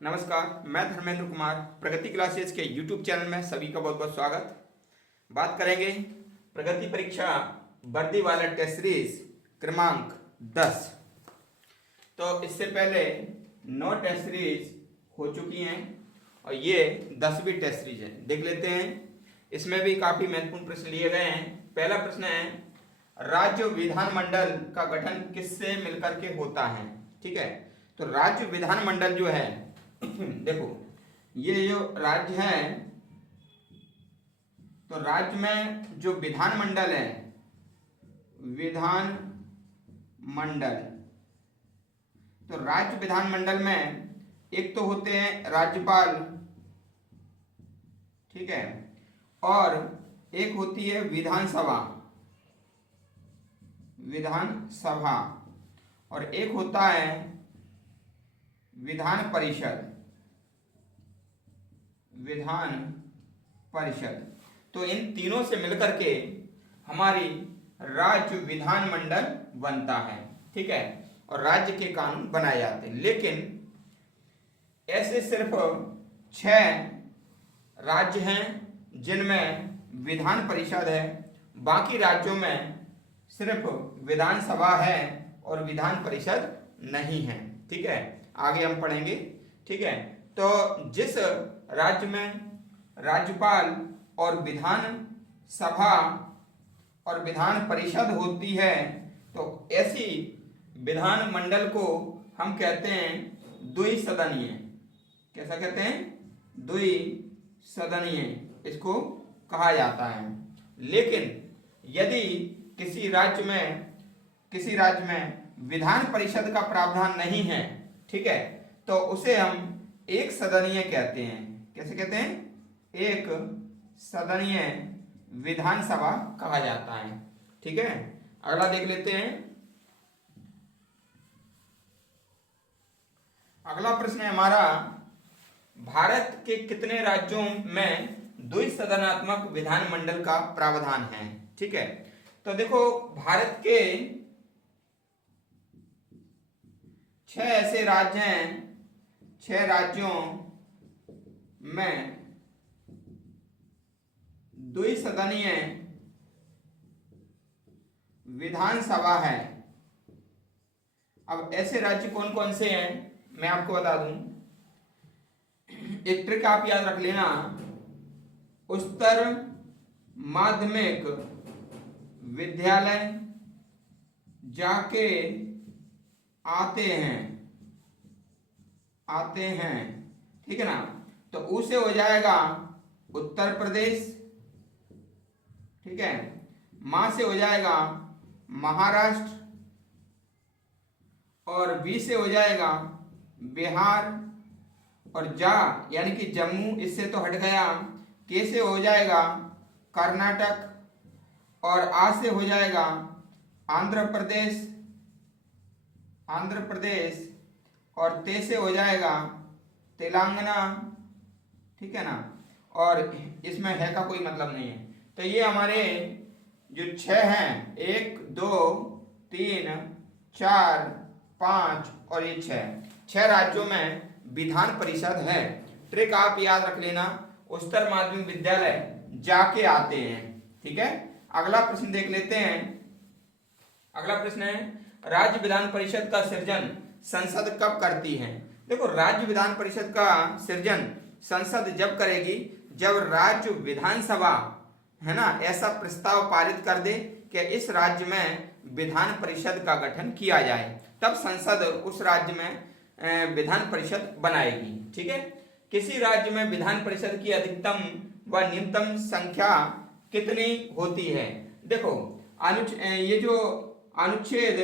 नमस्कार, मैं धर्मेंद्र कुमार प्रगति क्लासेस के YouTube चैनल में सभी का बहुत बहुत स्वागत। बात करेंगे प्रगति परीक्षा वर्दी वाला टेस्ट सीरीज क्रमांक 10। तो इससे पहले 9 टेस्ट सीरीज हो चुकी हैं और ये 10वीं टेस्ट सीरीज है। देख लेते हैं, इसमें भी काफ़ी महत्वपूर्ण प्रश्न लिए गए हैं। पहला प्रश्न है, राज्य विधानमंडल का गठन किससे मिलकर के होता है। ठीक है, तो राज्य विधानमंडल जो है देखो, ये जो राज्य है, तो राज्य में जो विधानमंडल है, विधान मंडल, तो राज्य विधानमंडल में एक तो होते हैं राज्यपाल, ठीक है, और एक होती है विधानसभा, विधानसभा, और एक होता है विधान परिषद, विधान परिषद। तो इन तीनों से मिलकर के हमारी राज्य विधानमंडल बनता है। ठीक है, और राज्य के कानून बनाए जाते हैं। लेकिन ऐसे सिर्फ 6 राज्य हैं जिनमें विधान परिषद है, बाकी राज्यों में सिर्फ विधानसभा है और विधान परिषद नहीं है। ठीक है, आगे हम पढ़ेंगे। ठीक है, तो जिस राज्य में राज्यपाल और विधान सभा और विधान परिषद होती है, तो ऐसी विधानमंडल को हम कहते हैं द्विसदनीय। कैसा कहते हैं? द्विसदनीय इसको कहा जाता है। लेकिन यदि किसी राज्य में विधान परिषद का प्रावधान नहीं है, ठीक है, तो उसे हम एक सदनीय कहते हैं। कैसे कहते हैं? एक सदनीय विधानसभा कहा जाता है। ठीक है, अगला देख लेते हैं। अगला प्रश्न है हमारा, भारत के कितने राज्यों में द्विसदनात्मक विधानमंडल का प्रावधान है। ठीक है, तो देखो, भारत के 6 ऐसे राज्य हैं, 6 राज्यों में द्विसदनीय विधानसभा है। अब ऐसे राज्य कौन कौन से हैं मैं आपको बता दूं। एक ट्रिक आप याद रख लेना, उच्चतर माध्यमिक विद्यालय जाके आते हैं, ठीक है ना। तो उसे हो जाएगा उत्तर प्रदेश, ठीक है, मां से हो जाएगा महाराष्ट्र, और बी से हो जाएगा बिहार, और जा यानी कि जम्मू इससे तो हट गया, के से हो जाएगा कर्नाटक, और आ से हो जाएगा आंध्र प्रदेश, और ते से हो जाएगा तेलंगाना। ठीक है ना, और इसमें है का कोई मतलब नहीं है। तो ये हमारे जो 6 हैं, 1 2 3 4 5 और ये 6 राज्यों में विधान परिषद है। ट्रिक आप याद रख लेना, उच्चतर माध्यमिक विद्यालय जाके आते हैं। ठीक है, अगला प्रश्न देख लेते हैं। अगला प्रश्न है, राज्य विधान परिषद का सृजन संसद कब करती है। देखो, राज्य विधान परिषद का सृजन संसद जब करेगी जब राज्य विधानसभा है ना ऐसा प्रस्ताव पारित कर दे कि इस राज्य में विधान परिषद का गठन किया जाए, तब संसद उस राज्य में विधान परिषद बनाएगी। ठीक है, किसी राज्य में विधान परिषद की अधिकतम व न्यूनतम संख्या कितनी होती है। देखो, ये जो अनुच्छेद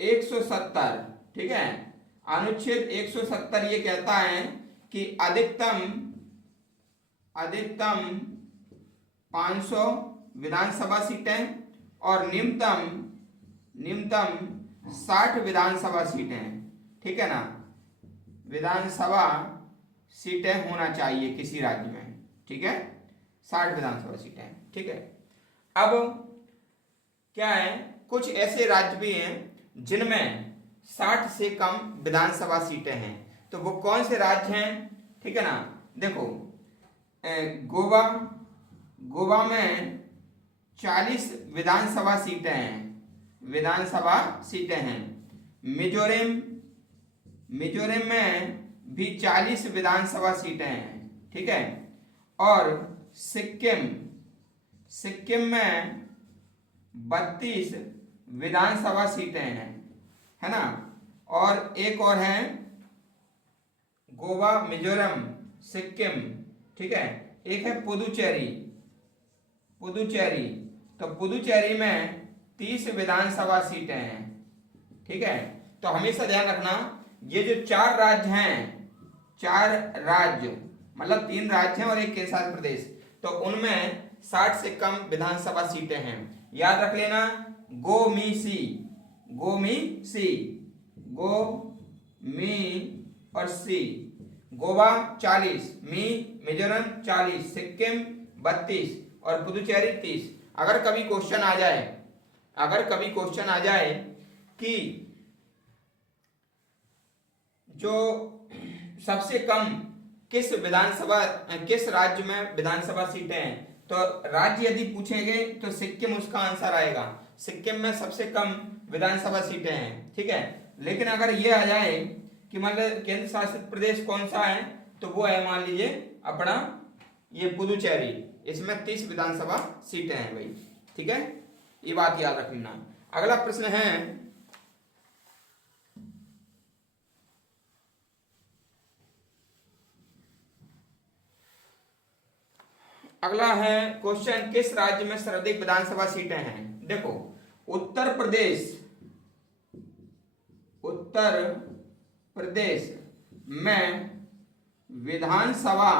170, ठीक है, अनुच्छेद 170 ये कहता है कि अधिकतम 500 विधानसभा सीटें और न्यूनतम 60 विधानसभा सीटें। ठीक है ना, विधानसभा सीटें होना चाहिए किसी राज्य में। ठीक है, 60 विधानसभा सीटें। ठीक है, अब क्या है, कुछ ऐसे राज्य भी हैं जिनमें 60 से कम विधानसभा सीटें हैं। तो वो कौन से राज्य हैं, ठीक है ना। देखो गोवा, गोवा में 40 विधानसभा सीटें हैं, विधानसभा सीटें हैं। मिजोरम, मिजोरम में भी 40 विधानसभा सीटें हैं, ठीक है। और सिक्किम, सिक्किम में 32 विधानसभा सीटें हैं, है ना। और एक और है गोवा, मिजोरम, सिक्किम, ठीक है। एक है पुदुचेरी, पुदुचेरी, तो पुदुचेरी में 30 विधानसभा सीटें हैं, ठीक है। तो हमेशा ध्यान रखना ये जो 4 राज्य हैं, 4 राज्य मतलब 3 राज्य हैं और एक केंद्र शासित प्रदेश, तो उनमें 60 से कम विधानसभा सीटें हैं। याद रख लेना गो मी सी, गो मी सी, गो मी और सी। गोवा 40, मिजोरम 40, सिक्किम 32 और पुदुचेरी 30। अगर कभी क्वेश्चन आ जाए, अगर कभी क्वेश्चन आ जाए कि जो सबसे कम किस विधानसभा, किस राज्य में विधानसभा सीटें हैं, तो राज्य यदि पूछेंगे तो सिक्किम उसका आंसर आएगा। सिक्किम में सबसे कम विधानसभा सीटें हैं, ठीक है। लेकिन अगर ये आ जाए कि मतलब केंद्र शासित प्रदेश कौन सा है, तो वो है मान लीजिए अपना ये पुदुचेरी, इसमें 30 विधानसभा सीटें हैं भाई, ठीक है। ये बात याद रख लेना। अगला प्रश्न है अगला है क्वेश्चन, किस राज्य में सर्वाधिक विधानसभा सीटें हैं। देखो उत्तर प्रदेश, उत्तर प्रदेश में विधानसभा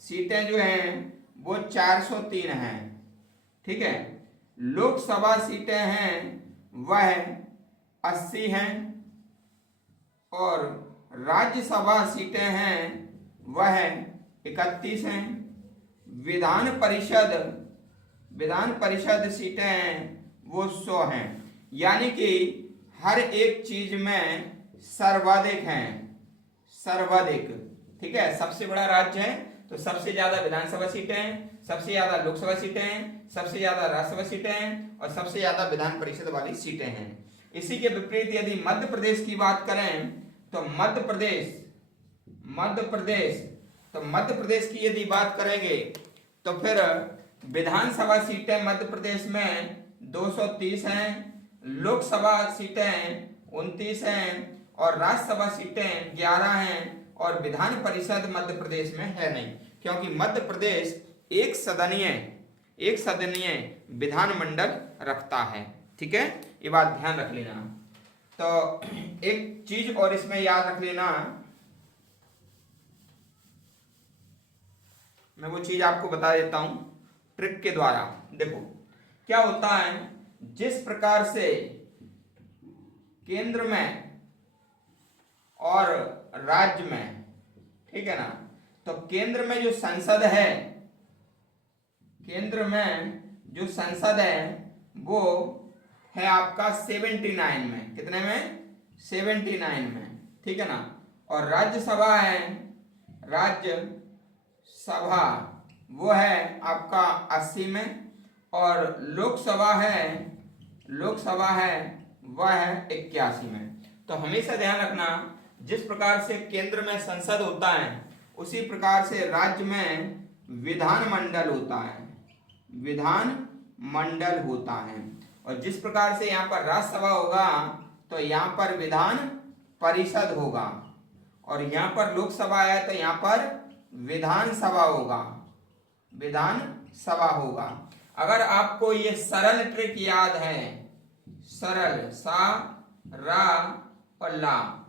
सीटें जो हैं वो 403 हैं, ठीक है। लोकसभा सीटें हैं वह 80 हैं और राज्यसभा सीटें हैं वह 31 हैं। विधान परिषद, विधान परिषद सीटें हैं वो 100 हैं। यानी कि हर एक चीज में सर्वाधिक हैं, सर्वाधिक, ठीक है। सबसे बड़ा राज्य है तो सबसे ज्यादा विधानसभा सीटें हैं, सबसे ज्यादा लोकसभा सीटें हैं, सबसे ज्यादा राज्यसभा सीटें हैं और सबसे ज्यादा विधान परिषद वाली सीटें हैं। इसी के विपरीत यदि मध्य प्रदेश की बात करें तो मध्य प्रदेश, मध्य प्रदेश, तो मध्य प्रदेश की यदि बात करेंगे तो फिर विधानसभा सीटें मध्य प्रदेश में 230 हैं, लोकसभा सीटें 29 हैं और राज्यसभा सीटें 11 हैं और विधान परिषद मध्य प्रदेश में है नहीं, क्योंकि मध्य प्रदेश एक सदनीय विधानमंडल रखता है, ठीक है। ये बात ध्यान रख लेना। तो एक चीज और इसमें याद रख लेना, मैं वो चीज आपको बता देता हूं ट्रिक के द्वारा। देखो क्या होता है, जिस प्रकार से केंद्र में और राज्य में, ठीक है ना, तो केंद्र में जो संसद है, केंद्र में जो संसद है वो है आपका 79 में, कितने में, 79 में, ठीक है ना। और राज्यसभा है, राज्य सभा वो है आपका 80 में और लोकसभा है, लोकसभा है वह है 81 में। तो हमेशा ध्यान रखना जिस प्रकार से केंद्र में संसद होता है उसी प्रकार से राज्य में विधानमंडल होता है, विधानमंडल होता है। और जिस प्रकार से यहाँ पर राज्यसभा होगा तो यहाँ पर विधान परिषद होगा और यहाँ पर लोकसभा है तो यहाँ पर विधानसभा होगा, विधानसभा होगा। अगर आपको ये सरल ट्रिक याद है, सरल, सा रा और ला,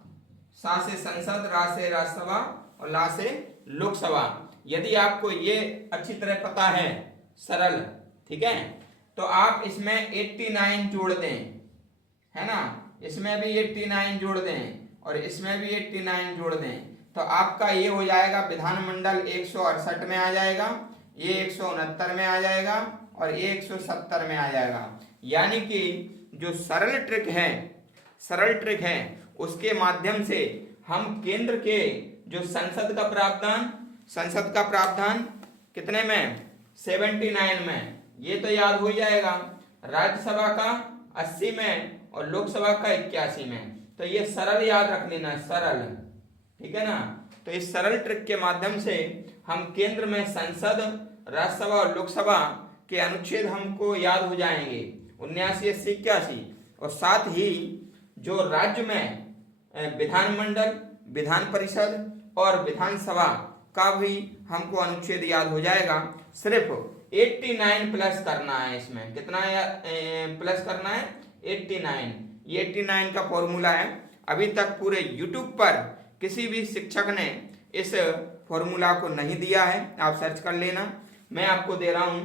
सा से संसद, रा से राज्यसभा और ला से लोकसभा, यदि आपको ये अच्छी तरह पता है सरल, ठीक है, तो आप इसमें 89 जोड़ दें, है ना, इसमें भी 89 जोड़ दें और इसमें भी 89 जोड़ दें, तो आपका ये हो जाएगा विधानमंडल 168 में आ जाएगा, ये 169 में आ जाएगा और ये 170 में आ जाएगा। यानी कि जो सरल ट्रिक है, सरल ट्रिक है उसके माध्यम से हम केंद्र के जो संसद का प्रावधान कितने में 79 में, ये तो याद हो जाएगा। राज्यसभा का 80 में और लोकसभा का 81 में। तो ये सरल याद रख लेना, सरल, ठीक है ना। तो इस सरल ट्रिक के माध्यम से हम केंद्र में संसद, राज्यसभा और लोकसभा के अनुच्छेद हमको याद हो जाएंगे 79, 80, 81। और साथ ही जो राज्य में विधानमंडल, विधान परिषद और विधानसभा का भी हमको अनुच्छेद याद हो जाएगा। सिर्फ 89 प्लस करना है, इसमें कितना प्लस करना है 89। ये 89 का फॉर्मूला है। अभी तक पूरे यूट्यूब पर किसी भी शिक्षक ने इस फॉर्मूला को नहीं दिया है, आप सर्च कर लेना, मैं आपको दे रहा हूं।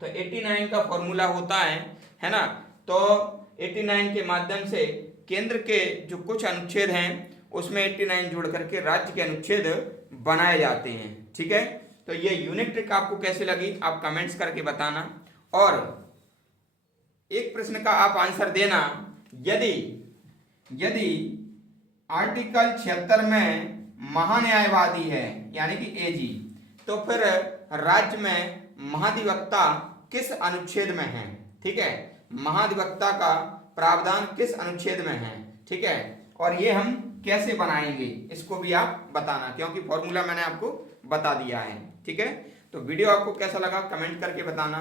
तो 89 का फॉर्मूला होता है ना। तो 89 के माध्यम से केंद्र के जो कुछ अनुच्छेद हैं उसमें 89 जोड़ करके राज्य के अनुच्छेद बनाए जाते हैं, ठीक है। तो ये यूनिक ट्रिक आपको कैसी लगी आप कमेंट्स करके बताना। और एक प्रश्न का आप आंसर देना, यदि आर्टिकल 76 में महान्यायवादी है यानी कि एजी, तो फिर राज्य में महाधिवक्ता किस अनुच्छेद में है, ठीक है। महाधिवक्ता का प्रावधान किस अनुच्छेद में है, ठीक है। और ये हम कैसे बनाएंगे इसको भी आप बताना, क्योंकि फॉर्मूला मैंने आपको बता दिया है, ठीक है। तो वीडियो आपको कैसा लगा कमेंट करके बताना,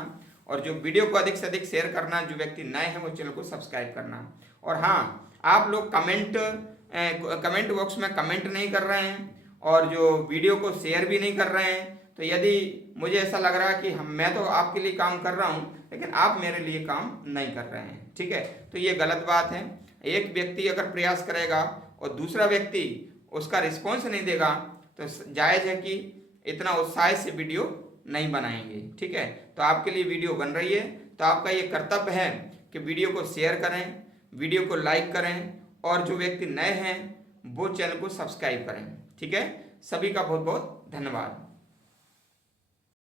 और जो वीडियो को अधिक से अधिक शेयर करना, जो व्यक्ति नए हैं वो चैनल को सब्सक्राइब करना। और हाँ, आप लोग कमेंट बॉक्स में कमेंट नहीं कर रहे हैं और जो वीडियो को शेयर भी नहीं कर रहे हैं, तो यदि मुझे ऐसा लग रहा है कि मैं तो आपके लिए काम कर रहा हूँ लेकिन आप मेरे लिए काम नहीं कर रहे हैं, ठीक है। तो ये गलत बात है। एक व्यक्ति अगर प्रयास करेगा और दूसरा व्यक्ति उसका रिस्पॉन्स नहीं देगा तो जायज़ है कि इतना उत्साह से वीडियो नहीं बनाएंगे, ठीक है। तो आपके लिए वीडियो बन रही है, तो आपका ये कर्तव्य है कि वीडियो को शेयर करें, वीडियो को लाइक करें, और जो व्यक्ति नए हैं वो चैनल को सब्सक्राइब करें, ठीक है। सभी का बहुत बहुत धन्यवाद।